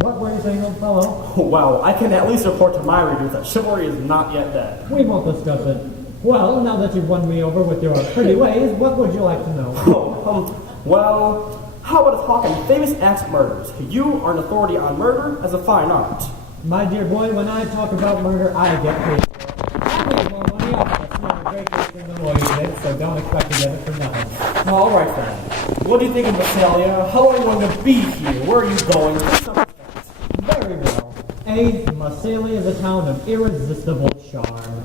What were you saying, old fellow? Well, I can at least report to my readers that chivalry is not yet dead. We won't discuss it. Well, now that you've won me over with your pretty ways, what would you like to know? Well, how about talking famous axe murders? You are an authority on murder as a fine art. My dear boy, when I talk about murder, I get paid for it. I make more money off of a small great case than the lawyer did, so don't expect to get it for nothing. All right then. What do you think of Massalia? How long are you going to be here? Where are you going? Very well. A. Massalia is a town of irresistible charm.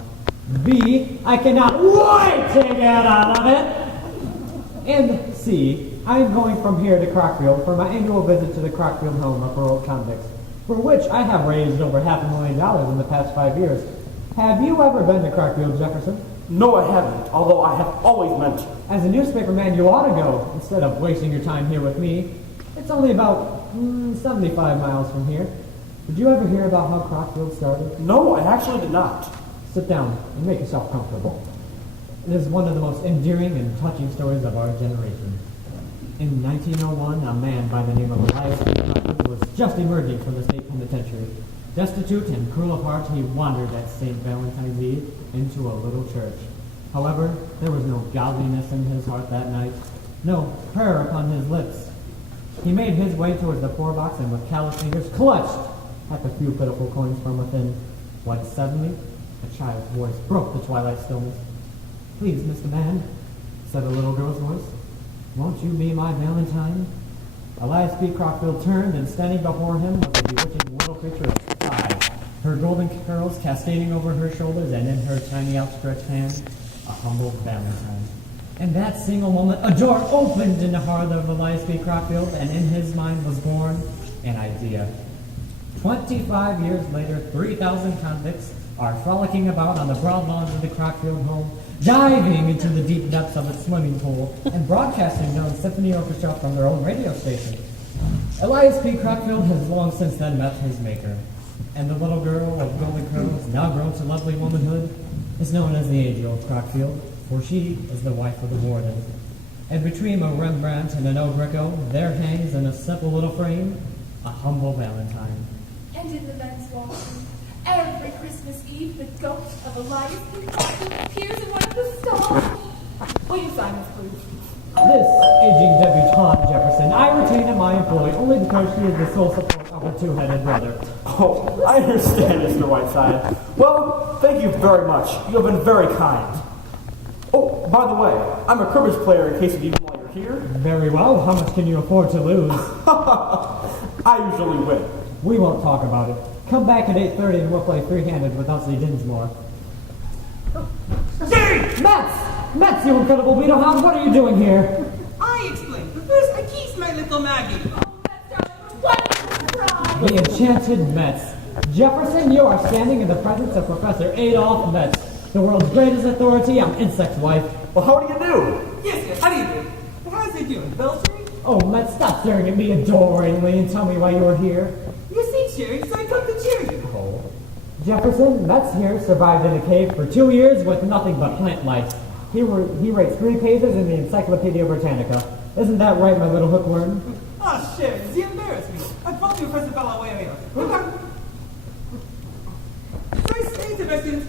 B. I cannot wait to get out of it. And C. I am going from here to Crockfield for my annual visit to the Crockfield home of paroled convicts, for which I have raised over $500,000 in the past 5 years. Have you ever been to Crockfield, Jefferson? No, I haven't, although I have always meant to. As a newspaper man, you ought to go, instead of wasting your time here with me. It's only about 75 miles from here. Did you ever hear about how Crockfield started? No, I actually did not. Sit down and make yourself comfortable. It is one of the most endearing and touching stories of our generation. In 1901, a man by the name of Elias Crockfield was just emerging from the state penitentiary. Destitute and cruel of heart, he wandered at St. Valentine's Eve into a little church. However, there was no godliness in his heart that night, no prayer upon his lips. He made his way towards the poor box and with callous fingers clutched at the few pitiful coins from within, when suddenly a child's voice broke the twilight stillness. "Please, Mr. Man," said a little girl's voice, "won't you be my Valentine?" Elias B. Crockfield turned, and standing before him was a bewitching little creature of 5, her golden curls cascading over her shoulders, and in her tiny outstretched hand, a humble Valentine. In that single moment, a door opened in the heart of Elias B. Crockfield, and in his mind was born an idea. 25 years later, 3,000 convicts are frolicking about on the broad lawns of the Crockfield home, diving into the deep depths of its swimming pool, and broadcasting their own symphony orchestra from their own radio station. Elias P. Crockfield has long since then met his maker, and the little girl of golden curls, now grown to lovely womanhood, is known as the Angel of Crockfield, for she is the wife of the warden. And between a Rembrandt and an El Greco, there hangs in a simple little frame a humble Valentine. And in the men's washroom, every Christmas Eve, the ghost of Elias P. Crockfield appears in one of the stalls. Will you sign this, please? This aging debutante, Jefferson, I retain in my employ only because she is the sole support of her two-headed brother. Oh, I understand, Mr. Whiteside. Well, thank you very much. You have been very kind. Oh, by the way, I'm a cribbage player in case you need one while you're here. Very well. How much can you afford to lose? I usually win. We won't talk about it. Come back at 8:30 and we'll play three-handed with Elsie Dinsmore. Metz! Metz, you incredible beetlehound, what are you doing here? I explain. But first, I kiss my little Maggie. Oh, Metz, darling, what a surprise! The enchanted Metz. Jefferson, you are standing in the presence of Professor Adolph Metz, the world's greatest authority on insect life. Well, how do you do? Yes, how do you do? But how's it doing? Bells ring? Oh, Metz, stop staring at me adoringly and tell me why you are here. You see cheering, so I come to cheer you. Oh. Jefferson, Metz here survived in a cave for 2 years with nothing but plant life. He rates 3 pages in the Encyclopedia Britannica. Isn't that right, my little hookworm? Oh, shit, you embarrass me. I'd probably press the bell away. Look up. So I stay interested